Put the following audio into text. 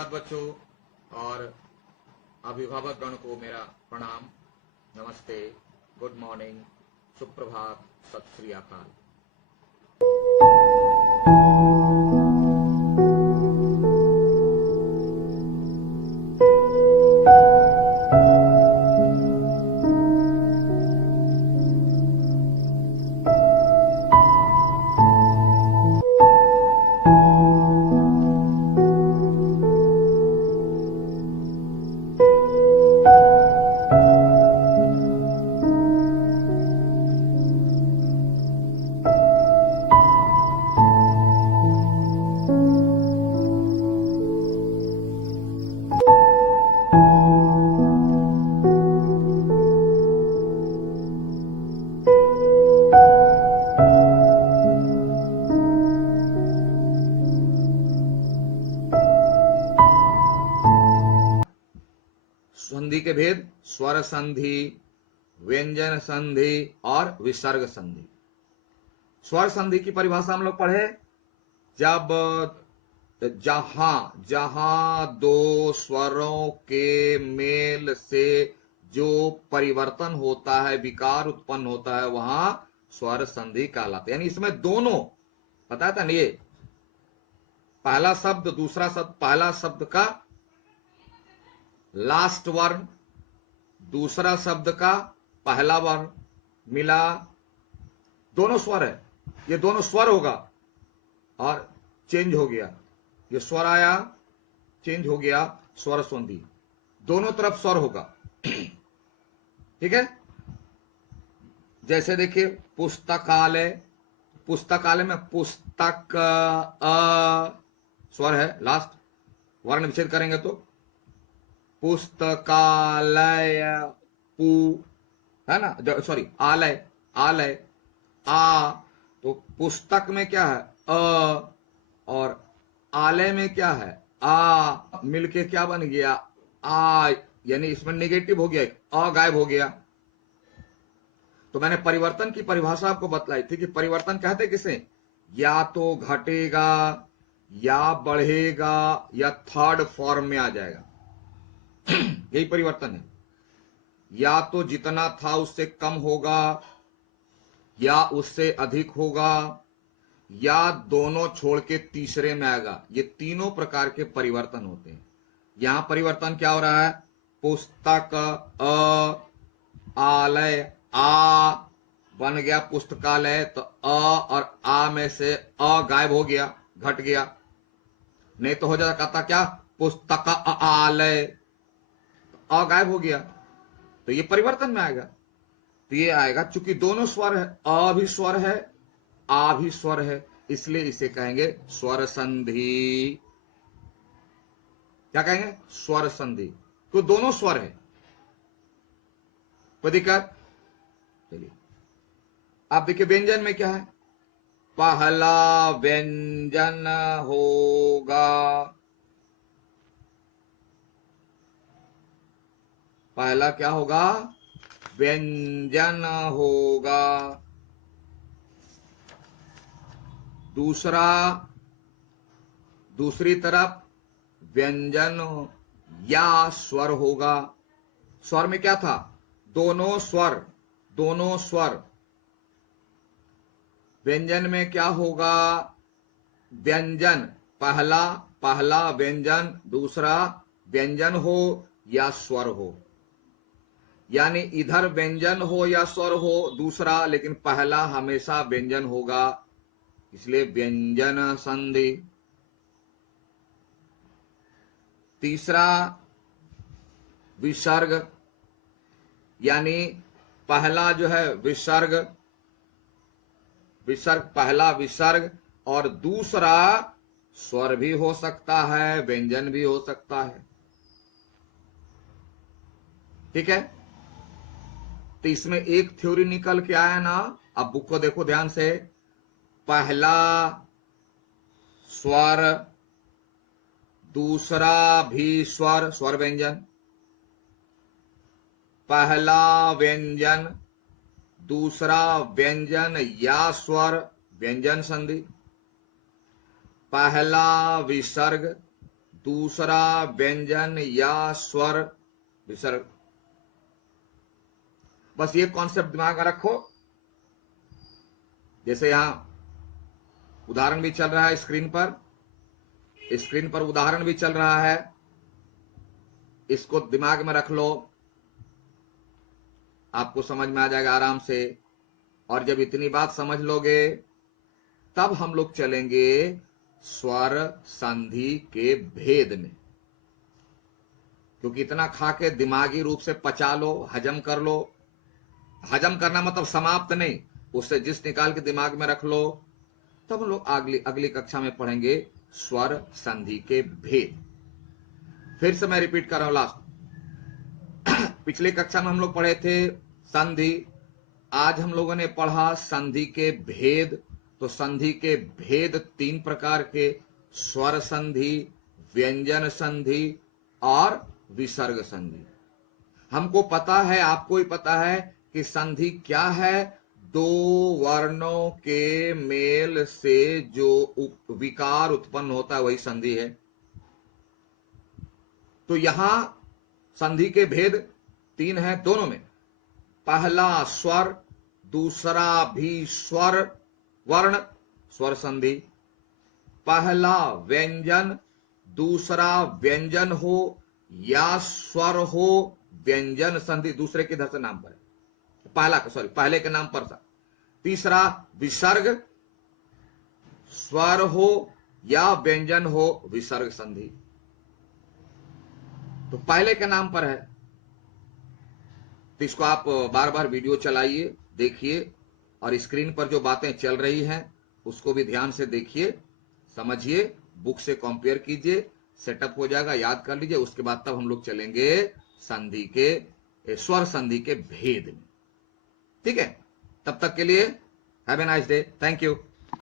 धन्यवाद बच्चों, और अभिभावक गण को मेरा प्रणाम, नमस्ते, गुड मॉर्निंग, सुप्रभात, सत श्री अकाल। संधि के भेद: स्वर संधि, व्यंजन संधि और विसर्ग संधि। स्वर संधि की परिभाषा हम लोग पढ़े, जब जहां दो स्वरों के मेल से जो परिवर्तन होता है, विकार उत्पन्न होता है, वहां स्वर संधि कहलाते। यानी इसमें दोनों, पता था ना, ये पहला शब्द दूसरा शब्द, पहला शब्द का लास्ट वर्ण दूसरा शब्द का पहला वर्ण मिला, दोनों स्वर है, ये दोनों स्वर होगा और चेंज हो गया, ये स्वर आया चेंज हो गया, स्वर संधि, दोनों तरफ स्वर होगा। ठीक है, जैसे देखिए पुस्तकालय, पुस्तकालय में पुस्तक स्वर है, लास्ट वर्ण विच्छेद करेंगे तो पुस्तकालय, पु है ना, सॉरी आलय, आलय आ, तो पुस्तक में क्या है अ, और आलय में क्या है आ, मिलके क्या बन गया आ, यानी इसमें नेगेटिव हो गया, अ गायब हो गया। तो मैंने परिवर्तन की परिभाषा आपको बतलाई थी कि परिवर्तन कहते किसे, या तो घटेगा या बढ़ेगा या थर्ड फॉर्म में आ जाएगा, यही परिवर्तन है। या तो जितना था उससे कम होगा या उससे अधिक होगा या दोनों छोड़ के तीसरे में आएगा, ये तीनों प्रकार के परिवर्तन होते हैं। यहां परिवर्तन क्या हो रहा है, पुस्तक आलय आ बन गया पुस्तकालय, तो अ और आ में से अ गायब हो गया, घट गया, नहीं तो हो जाता कहता क्या पुस्तक आलय, अ गायब हो गया, तो ये परिवर्तन में आएगा। तो ये आएगा, चूंकि दोनों स्वर है, अ भी स्वर है आ भी स्वर है, इसलिए इसे कहेंगे स्वर संधि। क्या कहेंगे, स्वर संधि, तो दोनों स्वर है। कोई दिक्कत? चलिए आप देखिए व्यंजन में क्या है, पहला व्यंजन होगा, पहला क्या होगा, व्यंजन होगा, दूसरा, दूसरी तरफ व्यंजन या स्वर होगा। स्वर में क्या था, दोनों स्वर, दोनों स्वर। व्यंजन में क्या होगा, व्यंजन पहला, पहला व्यंजन, दूसरा व्यंजन हो या स्वर हो, यानी इधर व्यंजन हो या स्वर हो दूसरा, लेकिन पहला हमेशा व्यंजन होगा, इसलिए व्यंजन संधि। तीसरा विसर्ग, यानी पहला जो है विसर्ग, विसर्ग पहला विसर्ग, और दूसरा स्वर भी हो सकता है, व्यंजन भी हो सकता है। ठीक है, तो इसमें एक थ्योरी निकल के आया ना, अब बुक को देखो ध्यान से, पहला स्वर दूसरा भी स्वर, स्वर व्यंजन, पहला व्यंजन दूसरा व्यंजन या स्वर, व्यंजन संधि, पहला विसर्ग दूसरा व्यंजन या स्वर विसर्ग। बस ये कॉन्सेप्ट दिमाग में रखो। जैसे यहां उदाहरण भी चल रहा है स्क्रीन पर उदाहरण भी चल रहा है, इसको दिमाग में रख लो, आपको समझ में आ जाएगा आराम से। और जब इतनी बात समझ लोगे तब हम लोग चलेंगे स्वर संधि के भेद में, क्योंकि इतना खा के दिमागी रूप से पचा लो, हजम कर लो। हजम करना मतलब समाप्त नहीं, उससे जिस निकाल के दिमाग में रख लो। तब हम लोग अगली कक्षा में पढ़ेंगे स्वर संधि के भेद। फिर से मैं रिपीट कर रहा हूं लास्ट। पिछली कक्षा में हम लोग पढ़े थे संधि, आज हम लोगों ने पढ़ा संधि के भेद। तो संधि के भेद 3 प्रकार के, स्वर संधि, व्यंजन संधि और विसर्ग संधि। हमको पता है, आपको ही पता है कि संधि क्या है। 2 वर्णों के मेल से जो विकार उत्पन्न होता है वही संधि है। तो यहां संधि के भेद 3 है दोनों में। पहला स्वर, दूसरा भी स्वर वर्ण, स्वर संधि। पहला व्यंजन, दूसरा व्यंजन हो या स्वर हो, व्यंजन संधि। दूसरे के धर्ष नाम पर है, पहले के नाम पर था। तीसरा विसर्ग, स्वर हो या व्यंजन हो, विसर्ग संधि। तो पहले के नाम पर है, तो इसको आप बार बार वीडियो चलाइए, देखिए, और स्क्रीन पर जो बातें चल रही हैं उसको भी ध्यान से देखिए, समझिए, बुक से कंपेयर कीजिए, सेटअप हो जाएगा, याद कर लीजिए। उसके बाद तब हम लोग चलेंगे संधि के, स्वर संधि के भेद में। ठीक है, तब तक के लिए have a nice day, thank you.